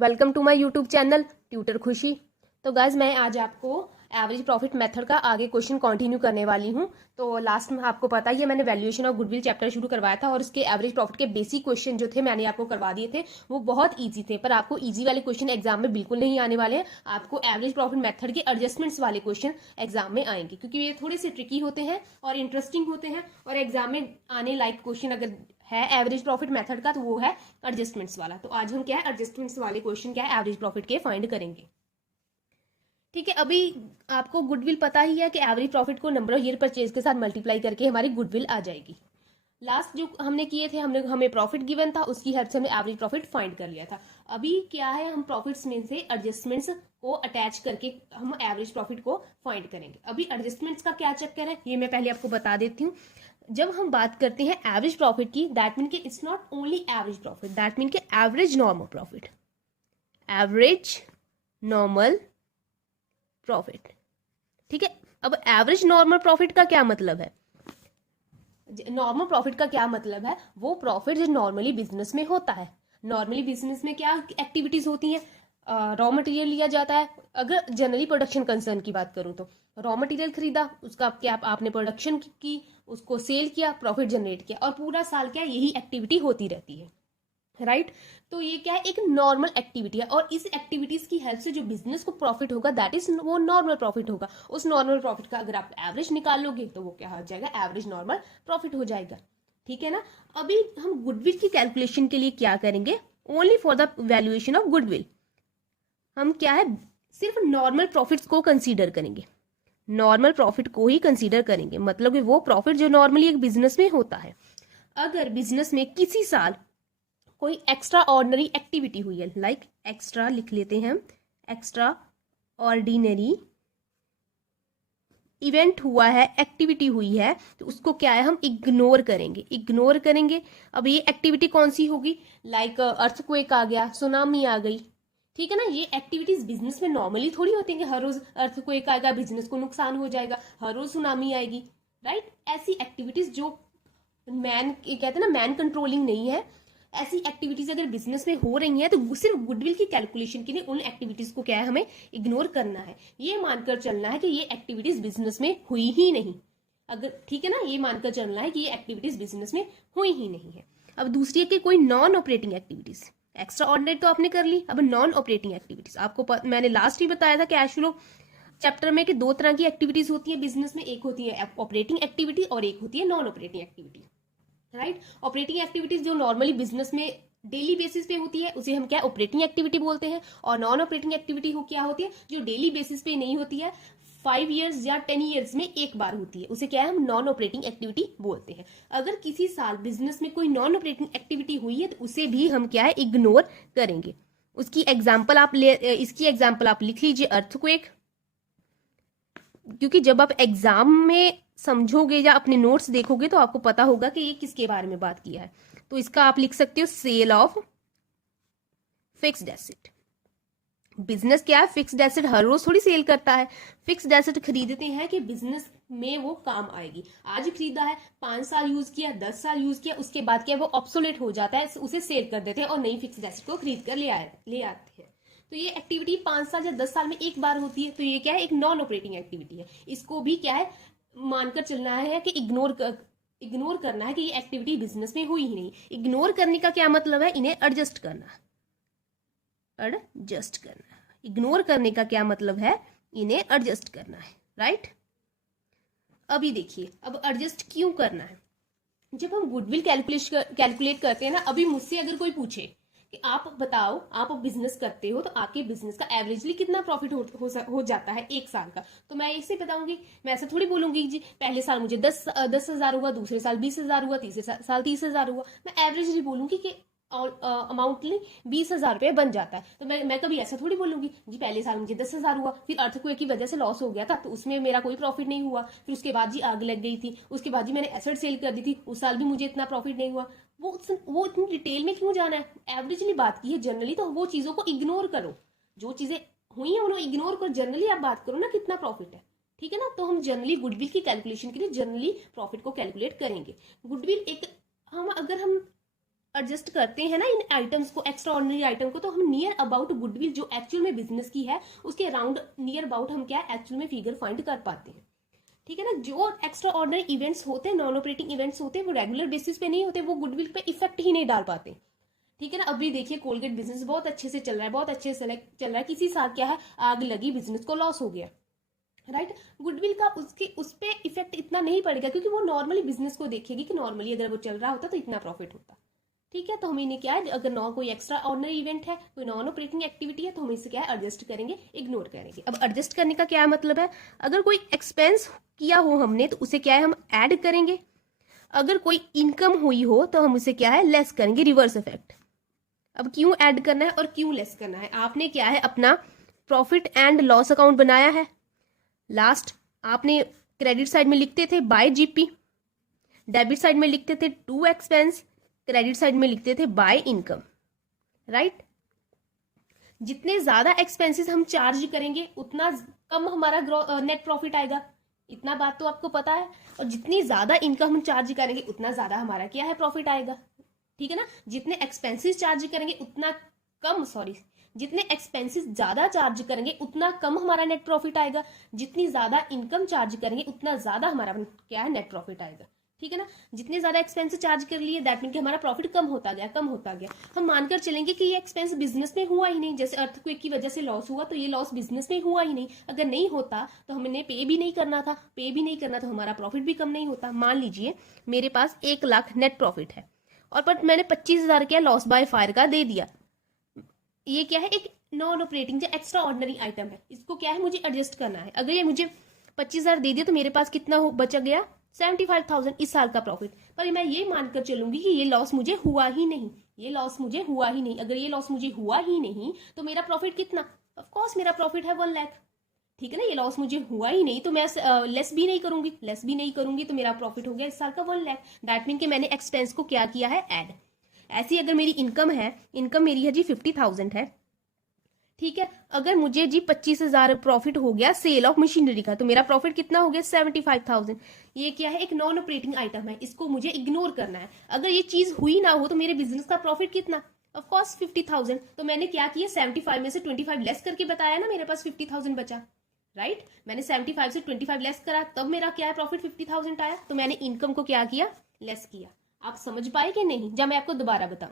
Welcome to my YouTube channel tutor Khushi. तो guys मैं आज आपको एवरेज प्रॉफिट मेथड का आगे क्वेश्चन कंटिन्यू करने वाली हूं। तो लास्ट में आपको पता ही है मैंने वैल्यूएशन ऑफ गुडविल चैप्टर शुरू करवाया था और उसके एवरेज प्रॉफिट के बेसिक क्वेश्चन जो थे मैंने आपको करवा दिए थे। वो बहुत ईजी थे, पर आपको ईजी वाले क्वेश्चन एग्जाम में बिल्कुल नहीं आने वाले हैं। आपको एवरेज प्रॉफिट मेथड के एडजस्टमेंट्स वाले क्वेश्चन एग्जाम में आएंगे, क्योंकि ये थोड़े से ट्रिकी होते हैं और इंटरेस्टिंग होते हैं, और एग्जाम में आने लायक क्वेश्चन अगर है एवरेज प्रॉफिट मेथड का तो वो है एडजस्टमेंट्स वाला। तो आज हम क्या है एडजस्टमेंट्स वाले क्वेश्चन क्या है एवरेज प्रॉफिट के फाइंड करेंगे। ठीक है, अभी आपको गुडविल पता ही है कि एवरेज प्रॉफिट को नंबर ऑफ ईयर परचेज के साथ मल्टीप्लाई करके हमारी गुडविल आ जाएगी। लास्ट जो हमने किए थे हमें प्रॉफिट गिवन था, उसकी हेल्प से हमने एवरेज प्रॉफिट फाइंड कर लिया था। अभी क्या है, हम प्रॉफिट्स में से एडजस्टमेंट्स को अटैच करके हम एवरेज प्रॉफिट को फाइंड करेंगे। अभी एडजस्टमेंट्स का क्या चक्कर है ये मैं पहले आपको बता देती हूँ। जब हम बात करते हैं एवरेज प्रॉफिट की, दैट मीन कि it's not only average profit, that mean कि average normal profit, average normal profit. ठीक है, अब एवरेज नॉर्मल प्रॉफिट का क्या मतलब है? नॉर्मल प्रॉफिट का क्या मतलब है? वो प्रॉफिट जो नॉर्मली बिजनेस में होता है। नॉर्मली बिजनेस में क्या एक्टिविटीज होती हैं? रॉ मटेरियल लिया जाता है। अगर जनरली प्रोडक्शन कंसर्न की बात करूं तो रॉ मटेरियल खरीदा, उसका क्या आपने प्रोडक्शन की, उसको सेल किया, प्रॉफिट जनरेट किया, और पूरा साल क्या यही एक्टिविटी होती रहती है, राइट? तो ये क्या है, एक नॉर्मल एक्टिविटी है, और इस एक्टिविटीज की हेल्प से जो बिजनेस को प्रॉफिट होगा दैट इज वो नॉर्मल प्रॉफिट होगा। उस नॉर्मल प्रॉफिट का अगर आप एवरेज निकालोगे तो वो क्या हो जाएगा, एवरेज नॉर्मल प्रॉफिट हो जाएगा। ठीक है ना? अभी हम गुडविल की कैलकुलेशन के लिए क्या करेंगे, only for the valuation of goodwill हम क्या है सिर्फ नॉर्मल प्रॉफिट्स को कंसीडर करेंगे, नॉर्मल प्रॉफिट को ही कंसीडर करेंगे। मतलब कि वो प्रॉफिट जो नॉर्मली एक बिजनेस में होता है। अगर बिजनेस में किसी साल कोई एक्स्ट्रा ऑर्डिनरी एक्टिविटी हुई है, लाइक एक्स्ट्रा लिख लेते हैं हम, एक्स्ट्रा ऑर्डिनरी इवेंट हुआ है, एक्टिविटी हुई है, तो उसको क्या है हम इग्नोर करेंगे, इग्नोर करेंगे। अब ये एक्टिविटी कौन सी होगी? लाइक अर्थक्वेक आ गया, सुनामी आ गई। ठीक है ना? ये एक्टिविटीज बिजनेस में नॉर्मली थोड़ी होती है, हर रोज अर्थक्वेक आएगा बिजनेस को नुकसान हो जाएगा, हर रोज सुनामी आएगी, राइट? ऐसी एक्टिविटीज जो कहते हैं ना मैन कंट्रोलिंग नहीं है, ऐसी एक्टिविटीज अगर बिजनेस में हो रही हैं तो सिर्फ गुडविल की कैलकुलेशन के लिए उन एक्टिविटीज को क्या है हमें इग्नोर करना है। ये मानकर चलना है कि ये एक्टिविटीज बिजनेस में हुई ही नहीं। अगर ठीक है ना, ये मानकर चलना है कि ये एक्टिविटीज बिजनेस में हुई ही नहीं है। अब दूसरी है कि कोई non operating activities, extra ordinary तो आपने कर ली, अब नॉन ऑपरेटिंग एक्टिविटीज आपको मैंने लास्ट ही बताया था कैश फ्लो चैप्टर में कि दो तरह की एक्टिविटीज होती है बिजनेस में, एक होती है ऑपरेटिंग एक्टिविटी और एक होती है non operating activity, right? Operating activities जो नॉर्मली बिजनेस में डेली बेसिस पे होती है उसे हम क्या ऑपरेटिंग एक्टिविटी बोलते हैं, और नॉन ऑपरेटिंग एक्टिविटी हो क्या होती है जो डेली बेसिस पे नहीं होती है, 5 ईयर्स या 10 ईयर्स में एक बार होती है, उसे क्या है हम नॉन ऑपरेटिंग एक्टिविटी बोलते हैं। अगर किसी साल बिजनेस में कोई नॉन ऑपरेटिंग एक्टिविटी हुई है तो उसे भी हम क्या है इग्नोर करेंगे। उसकी एग्जाम्पल आप इसकी एग्जाम्पल आप लिख लीजिए, अर्थक्वेक। क्योंकि जब आप एग्जाम में समझोगे या अपने नोट्स देखोगे तो आपको पता होगा कि ये किसके बारे में बात किया है। तो इसका आप लिख सकते हो sale of fixed asset. Business क्या है, फिक्स्ड एसेट हर रोज थोड़ी सेल करता है। फिक्स्ड एसेट खरीदते हैं कि बिजनेस में वो काम आएगी। आज खरीदा है, 5 साल यूज किया, 10 साल यूज किया, उसके बाद क्या वो ऑब्सोलेट हो जाता है, उसे सेल कर देते हैं और नई फिक्स्ड एसेट को खरीद कर ले आते हैं। तो ये एक्टिविटी 5 साल या 10 साल में एक बार होती है, तो ये क्या है एक नॉन ऑपरेटिंग एक्टिविटी है। इसको भी क्या है मानकर चलना है कि इग्नोर करना है कि ये एक्टिविटी बिजनेस में हुई ही नहीं। इग्नोर करने का क्या मतलब है, इन्हें एडजस्ट करना, एडजस्ट करना। इग्नोर करने का क्या मतलब है, इन्हें एडजस्ट करना है, राइट? अभी देखिए, अब एडजस्ट क्यों करना है? जब हम गुडविल कैलकुलेट करते हैं ना, अभी मुझसे अगर कोई पूछे कि आप बताओ आप बिजनेस करते हो तो आपके बिजनेस का एवरेजली कितना प्रॉफिट हो जाता है एक साल का, तो मैं ऐसे बताऊंगी, मैं ऐसे थोड़ी बोलूंगी जी पहले साल मुझे 10,000 हुआ, दूसरे साल 20,000 हुआ, तीसरे साल 30,000 हुआ। मैं एवरेजली बोलूंगी कि अमाउंटली 20,000 रुपये बन जाता है। तो मैं कभी ऐसा थोड़ी बोलूंगी जी पहले साल मुझे 10,000 हुआ, फिर अर्थक्वेक की वजह से लॉस हो गया था तो उसमें मेरा कोई प्रॉफिट नहीं हुआ, फिर उसके बाद जी आग लग गई थी, उसके बाद जी मैंने एसेट सेल कर दी थी, उस साल भी मुझे इतना प्रॉफिट नहीं हुआ। वो इतनी डिटेल में क्यों जाना है? एवरेजली बात की है जनरली, तो वो चीजों को इग्नोर करो, जो चीजें हुई है उन्हें इग्नोर करो, जनरली आप बात करो ना कितना प्रॉफिट है। ठीक है ना? तो हम जनरली गुडविल की कैलकुलेशन के लिए जनरली प्रॉफिट को कैलकुलेट करेंगे। गुडविल एक अगर हम एडजस्ट करते हैं ना इन आइटम्स को, एक्स्ट्रा ऑर्डिनरी आइटम को, तो हम नियर अबाउट गुडविल जो एक्चुअल में बिजनेस की है उसके अराउंड नियर अबाउट हम क्या एक्चुअल में फिगर फाइंड कर पाते हैं। ठीक है ना। जो एक्स्ट्रा ऑर्डिनरी इवेंट्स होते हैं, नॉन ऑपरेटिंग इवेंट्स होते हैं, वो रेगुलर बेसिस पे नहीं होते, वो गुडविल पे इफेक्ट ही नहीं डाल पाते। ठीक है ना। अभी देखिए कोलगेट बिजनेस बहुत अच्छे से चल रहा है, बहुत अच्छे से चल रहा है, किसी साल क्या है आग लगी, बिजनेस को लॉस हो गया, राइट। गुडविल का उस पे इफेक्ट इतना नहीं पड़ेगा क्योंकि वो नॉर्मली बिजनेस को देखेगी कि नॉर्मली अगर वो चल रहा होता तो इतना प्रॉफिट होता। ठीक है। तो हम इन्हें क्या है, अगर कोई एक्स्ट्रा ऑर्डिनरी इवेंट है, कोई नॉन ऑपरेटिंग एक्टिविटी है, तो हम इसे क्या है एडजस्ट करेंगे, इग्नोर करेंगे। अब एडजस्ट करने का क्या मतलब है, अगर कोई एक्सपेंस किया हो हमने तो उसे क्या है हम ऐड करेंगे, अगर कोई इनकम हुई हो तो हम उसे क्या है लेस करेंगे, रिवर्स इफेक्ट। अब क्यों ऐड करना है और क्यों लेस करना है, आपने क्या है अपना प्रॉफिट एंड लॉस अकाउंट बनाया है, लास्ट आपने क्रेडिट साइड में लिखते थे बाय जीपी, डेबिट साइड में लिखते थे टू एक्सपेंस, क्रेडिट साइड में लिखते थे बाय इनकम, राइट। जितने ज्यादा एक्सपेंसेस हम चार्ज करेंगे उतना कम हमारा नेट प्रॉफिट आएगा, इतना बात तो आपको पता है। और जितनी ज्यादा इनकम हम चार्ज करेंगे उतना ज्यादा हमारा क्या है प्रॉफिट आएगा। ठीक है ना। जितने एक्सपेंसेस चार्ज करेंगे उतना कम, जितने एक्सपेंसेस ज्यादा चार्ज करेंगे उतना कम हमारा नेट प्रॉफिट आएगा, जितनी ज्यादा इनकम चार्ज करेंगे उतना ज्यादा हमारा क्या है नेट प्रॉफिट आएगा। ठीक है ना। जितने ज्यादा एक्सपेंसेस चार्ज कर लिए दैट मीन कि हमारा प्रॉफिट कम होता गया, कम होता गया। हम मानकर चलेंगे कि ये एक्सपेंस बिजनेस में हुआ ही नहीं, जैसे अर्थक्वेक की वजह से लॉस हुआ तो ये लॉस बिजनेस में हुआ ही नहीं, अगर नहीं होता तो हमने पे भी नहीं करना था, पे भी नहीं करना तो हमारा प्रॉफिट भी कम नहीं होता। मान लीजिए मेरे पास 1 लाख नेट प्रॉफिट है और पर मैंने 25,000 क्या लॉस बाय फायर का दे दिया, ये क्या है एक नॉन ऑपरेटिंग जो एक्स्ट्रा ऑर्डिनरी आइटम है, इसको क्या है मुझे एडजस्ट करना है। अगर ये मुझे 25,000 दे दिया तो मेरे पास कितना बचा गया 75,000 इस साल का प्रॉफिट। पर मैं ये मानकर चलूंगी कि ये लॉस मुझे हुआ ही नहीं, ये लॉस मुझे हुआ ही नहीं। अगर ये लॉस मुझे हुआ ही नहीं तो मेरा प्रॉफिट कितना, ऑफ कोर्स मेरा प्रॉफिट है 1 लाख। ठीक है ना। ये लॉस मुझे हुआ ही नहीं तो मैं लेस भी नहीं करूंगी, लेस भी नहीं करूंगी तो मेरा प्रॉफिट हो गया इस साल का 1 लाख। दैट मीन कि मैंने एक्सपेंस को क्या किया है ऐड। ऐसी अगर मेरी इनकम है, इनकम मेरी है जी 50,000 है, ठीक है। अगर मुझे जी 25,000 प्रॉफिट हो गया सेल ऑफ मशीनरी का तो मेरा प्रॉफिट कितना हो गया 75,000। ये क्या है एक नॉन ऑपरेटिंग आइटम है, इसको मुझे इग्नोर करना है। अगर ये चीज हुई ना हो तो मेरे बिजनेस का प्रॉफिट कितना, ऑफ कोर्स 50,000। तो मैंने क्या किया 75 में से 25 लेस करके बताया ना, मेरे पास 50,000 बचा, राइट। मैंने 75 से 25 लेस करा तब मेरा क्या है प्रॉफिट 50,000 आया। तो मैंने इनकम को क्या किया लेस किया। आप समझ पाए कि नहीं, जब मैं आपको दोबारा बताऊं।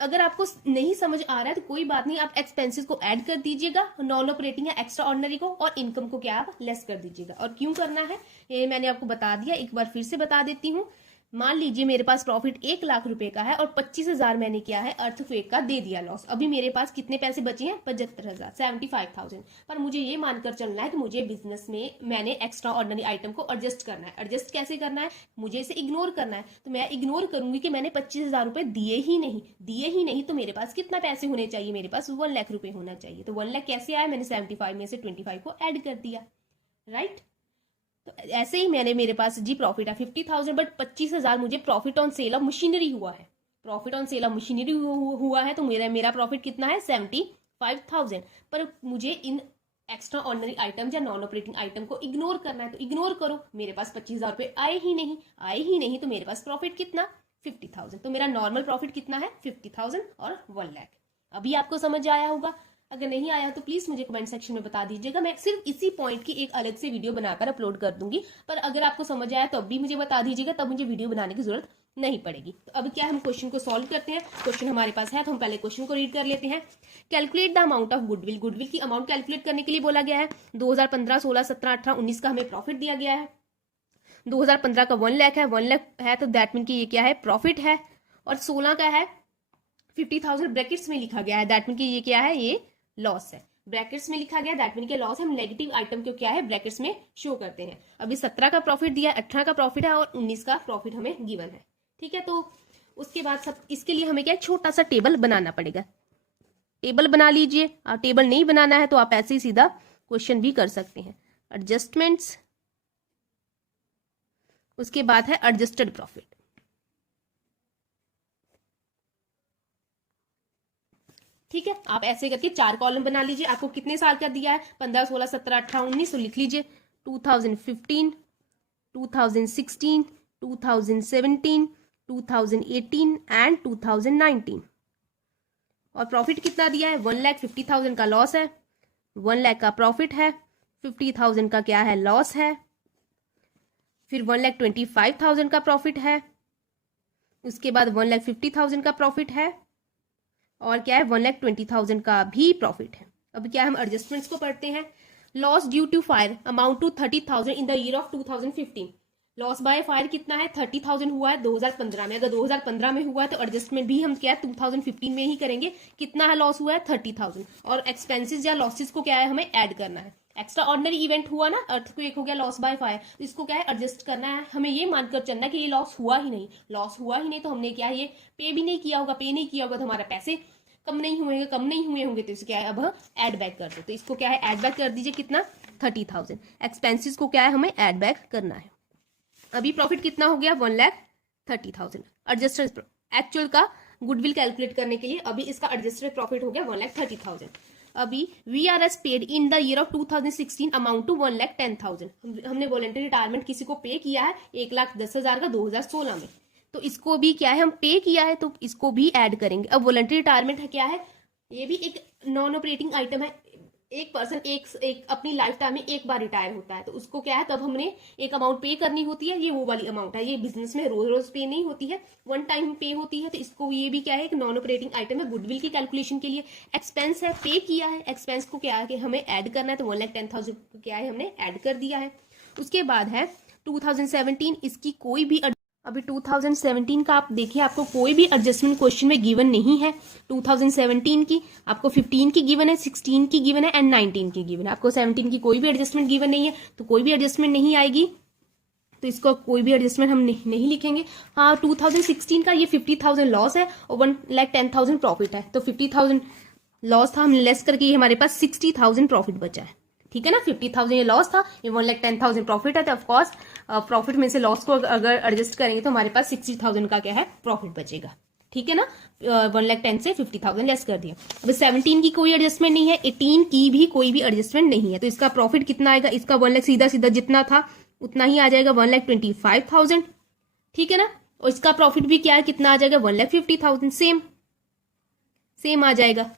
अगर आपको नहीं समझ आ रहा है तो कोई बात नहीं, आप एक्सपेंसेस को ऐड कर दीजिएगा, नॉन ऑपरेटिंग या एक्स्ट्रा ऑर्डिनरी को, और इनकम को क्या आप लेस कर दीजिएगा। और क्यों करना है ये मैंने आपको बता दिया, एक बार फिर से बता देती हूँ। मान लीजिए मेरे पास प्रॉफिट 1 लाख रुपए का है और 25,000 मैंने क्या है अर्थक्वेक का दे दिया लॉस। अभी मेरे पास कितने पैसे बचे हैं 75,000, 75,000। पर मुझे ये मानकर चलना है कि मुझे बिजनेस में मैंने एक्स्ट्रा ऑर्डिनरी आइटम को एडजस्ट करना है। एडजस्ट कैसे करना है, मुझे इसे इग्नोर करना है। तो मैं इग्नोर करूंगी कि मैंने 25,000 रुपए दिए ही नहीं, तो मेरे पास कितना पैसे होने चाहिए, मेरे पास 1 लाख रुपए होना चाहिए। तो 1 लाख कैसे आया, मैंने 75 में से 25 को ऐड कर दिया, राइट। तो ऐसे ही मेरे पास जी प्रॉफिट है 50,000, बट 25,000 मुझे profit on sale of machinery हुआ है। Profit on sale of machinery हुआ है तो मेरा प्रॉफिट कितना है 75,000। पर मुझे इन एक्स्ट्रा ऑर्डिनरी आइटम या नॉन ऑपरेटिंग आइटम को इग्नोर करना है, तो इग्नोर करो। मेरे पास 25,000 रुपए आए ही नहीं, तो मेरे पास प्रॉफिट कितना 50,000। तो मेरा नॉर्मल प्रॉफिट कितना है 50,000 और 1 लाख। अभी आपको समझ आया होगा। अगर नहीं आया तो प्लीज मुझे कमेंट सेक्शन में बता दीजिएगा, मैं सिर्फ इसी पॉइंट की एक अलग से वीडियो बनाकर अपलोड कर दूंगी। पर अगर आपको समझ आया तो भी मुझे बता दीजिएगा, तब मुझे वीडियो बनाने की जरूरत नहीं पड़ेगी। तो अब क्या हम क्वेश्चन को सॉल्व करते हैं। क्वेश्चन हमारे पास है तो हम पहले क्वेश्चन को रीड कर लेते हैं। Calculate the amount of goodwill. Goodwill की अमाउंट कैलकुलेट करने के लिए बोला गया है। 2015, 16, 17, 18, 19 का हमें प्रॉफिट दिया गया है। 2015 का 1 लाख है, 1 लाख है तो दैट मीन की ये क्या है प्रॉफिट है। और 16 का है 50,000 ब्रैकेट्स में लिखा गया है, दैट मीन की ये क्या है ये लॉस है। ब्रैकेट्स में लिखा गया दैट मीन के लॉस, हम नेगेटिव आइटम को क्या है ब्रैकेट्स में शो करते हैं। अभी 17 का प्रॉफिट दिया, 18 का प्रॉफिट है और 19 का प्रॉफिट हमें गिवन है। ठीक है। तो उसके बाद सब इसके लिए हमें क्या छोटा सा टेबल बनाना पड़ेगा। टेबल बना लीजिए। टेबल नहीं बनाना है तो आप ऐसे ही सीधा क्वेश्चन भी कर सकते हैं। एडजस्टमेंट्स, उसके बाद है एडजस्टेड प्रॉफिट। ठीक है। आप ऐसे करके 4 कॉलम बना लीजिए। आपको कितने साल का दिया है 15, 16, 17, 18, 19, तो लिख लीजिए 2015, 2016, 2017, 2018 एंड 2019। और प्रॉफिट कितना दिया है, 1,50,000 का लॉस है, 1 लाख का प्रॉफिट है, 50,000 का क्या है, लॉस है, फिर 1,25,000 का प्रॉफिट है, उसके बाद 1,50,000 का प्रॉफिट है, और क्या है 1,20,000 का भी प्रॉफिट है। अब क्या हम एडजस्टमेंट्स को पढ़ते हैं। Loss due to fire amount to 30,000 in the year of 2015। Loss by fire कितना है, 30,000 हुआ है 2015 में। अगर 2015 में हुआ है तो एडजस्टमेंट भी हम क्या है 2015 में ही करेंगे। कितना है लॉस हुआ है 30,000, और एक्सपेंसेस या लॉसेस को क्या है हमें ऐड करना है। एक्स्ट्रा ऑर्डिनरी इवेंट हुआ ना, अर्थक्वेक हो गया, लॉस बाय फायर, तो इसको क्या है एडजस्ट करना है। हमें ये मानकर चलना है कि ये लॉस हुआ ही नहीं, लॉस हुआ ही नहीं तो हमने क्या है ये पे भी नहीं किया होगा, पे नहीं किया होगा तो हमारे पैसे कम नहीं हुए होंगे तो इसे क्या है अब ऐड बैक कर दो। तो इसको क्या है ऐड बैक कर दीजिए, कितना 30,000। एक्सपेंसेस को क्या है हमें ऐड बैक करना है। अभी प्रॉफिट कितना हो गया 1,30,000। एडजस्टेड एक्चुअल का गुडविल कैलकुलेट करने के लिए अभी इसका एडजस्टेड प्रॉफिट हो गया 1,30,000। अभी VRS paid in the year of 2016 amount to 1,10,000। हमने वॉलंटरी रिटायरमेंट किसी को पे किया है 1,10,000 का 2016 में, तो इसको भी क्या है हम पे किया है तो इसको भी ऐड करेंगे। अब वॉलंटरी रिटायरमेंट है क्या है, ये भी एक नॉन ऑपरेटिंग आइटम है। एक पर्सन एक अपनी लाइफ टाइम में एक बार रिटायर होता है तो उसको क्या है तब हमने एक अमाउंट पे करनी होती है, ये वो वाली अमाउंट है। ये बिजनेस में रोज रोज पे नहीं होती है, वन टाइम पे होती है। तो इसको ये भी क्या है एक नॉन ऑपरेटिंग आइटम है गुडविल की कैलकुलेशन के लिए। एक्सपेंस है, पे किया है, एक्सपेंस को क्या है कि हमें ऐड करना है तो 1,10,000 क्या है हमने ऐड कर दिया है। उसके बाद है 2017, इसकी कोई भी अभी 2017 का आप देखिए आपको कोई भी एडजस्टमेंट क्वेश्चन में गिवन नहीं है। 2017 की आपको 15 की गिवन है, 16 की गिवन है एंड 19 की गिवन है। आपको 17 की कोई भी एडजस्टमेंट गिवन नहीं है तो कोई भी एडजस्टमेंट नहीं आएगी, तो इसको कोई भी एडजस्टमेंट हम नहीं लिखेंगे। हाँ 2016 का ये 50,000 लॉस है और 1,10,000 प्रॉफिट है, तो 50,000 लॉस था, हमने लेस करके ये हमारे पास 60,000 प्रॉफिट बचा है। ठीक है ना, 50,000 ये लॉस था, ये 1,10,000 प्रॉफिट है, तो ऑफकोर्स प्रॉफिट में से लॉस को अगर एडजस्ट करेंगे तो हमारे पास 60,000 का क्या है प्रॉफिट बचेगा। ठीक है ना, 1,10,000 से 50,000 लेस कर दिया। अब 17 की कोई एडजस्टमेंट नहीं है, 18 की भी कोई भी एडजस्टमेंट नहीं है, तो इसका प्रॉफिट कितना आएगा, इसका 1 लाख सीधा सीधा जितना था उतना ही आ जाएगा 1,25,000। ठीक है ना, और इसका प्रॉफिट भी क्या है कितना आ जाएगा 1,50,000, सेम आ जाएगा,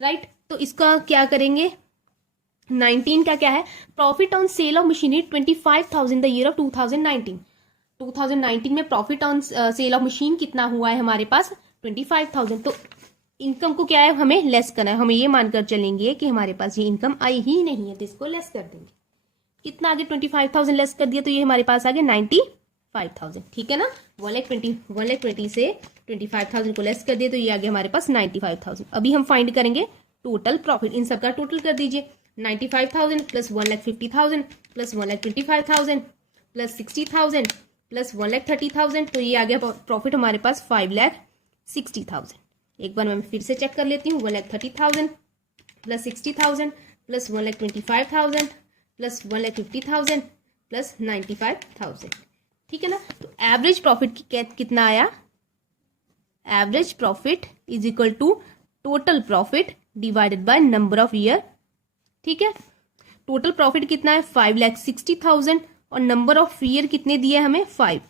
राइट। तो इसका क्या करेंगे 19 का क्या है, profit on sale of machinery 25,000 the year of 2019। 2019 में profit on sale of machine कितना हुआ है हमारे पास 25,000। तो इनकम को क्या है हमें लेस करना है। हमें ये मानकर चलेंगे कि हमारे पास ये इनकम आई ही नहीं है तो इसको लेस कर देंगे। कितना आगे 25,000 लेस कर दिया तो ये हमारे पास आगे 95,000। ठीक है ना, 1,20,000 से 25,000 को लेस कर दिया तो ये आगे हमारे पास 95,000। अभी हम फाइंड करेंगे टोटल प्रॉफिट, इन सबका टोटल कर दीजिए। 95,000 प्लस 1,50,000 प्लस 1,25,000 प्लस 60,000 प्लस 1,30,000, तो ये आ गया प्रॉफिट हमारे पास 5,60,000। एक बार मैं फिर से चेक कर लेती हूँ, 1,30,000 प्लस 60,000 प्लस 1,25,000 प्लस 1,50,000 प्लस 95,000। ठीक है ना, तो एवरेज प्रॉफिट कितना आया, average profit is equal to total profit divided by number of year. ठीक है, टोटल प्रॉफिट कितना है 5,60,000 और नंबर ऑफ ईयर कितने दिए हमें 5।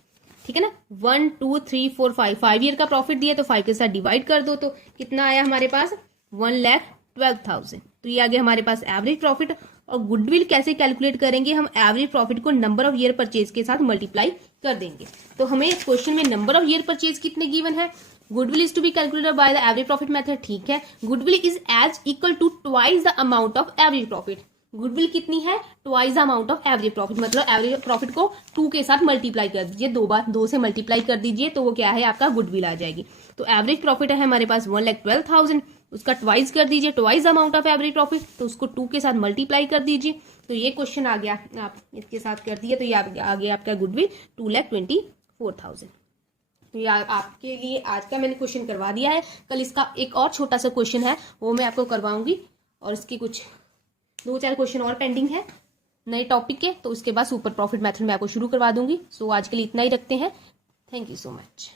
ठीक है ना, 1 2 3 4 5 ईयर का प्रॉफिट दिया तो 5 के साथ डिवाइड कर दो तो कितना आया हमारे पास 1,12,000। तो ये आ गया हमारे पास एवरेज प्रॉफिट। और गुडविल कैसे कैलकुलेट करेंगे, हम एवरेज प्रॉफिट को नंबर ऑफ ईयर परचेज के साथ मल्टीप्लाई कर देंगे। तो हमें इस क्वेश्चन में नंबर ऑफ ईयर परचेज कितने गिवन है, goodwill is to be calculated by the average profit method. ठीक है, goodwill is as equal to twice the amount of average profit. Goodwill कितनी है, twice the amount of average profit, मतलब average profit को 2 के साथ multiply कर दीजिए, 2 बार 2 से मल्टीप्लाई कर दीजिए तो वो क्या है आपका गुडविल आ जाएगी। तो एवरेज प्रॉफिट है हमारे पास 1,12,000, उसका ट्वाइस कर दीजिए, twice amount of average profit, तो उसको 2 के साथ मल्टीप्लाई कर दीजिए तो ये क्वेश्चन आ गया। आप इसके साथ कर दिए तो ये आ गया आपका गुडविल 2,24,000। तो ये आपके लिए आज का मैंने क्वेश्चन करवा दिया है। कल इसका एक और छोटा सा क्वेश्चन है वो मैं आपको करवाऊंगी, और इसकी कुछ 2-4 क्वेश्चन और पेंडिंग है नए टॉपिक के, तो उसके बाद सुपर प्रॉफिट मेथड में आपको शुरू करवा दूंगी। सो आज के लिए इतना ही रखते हैं। Thank you so much.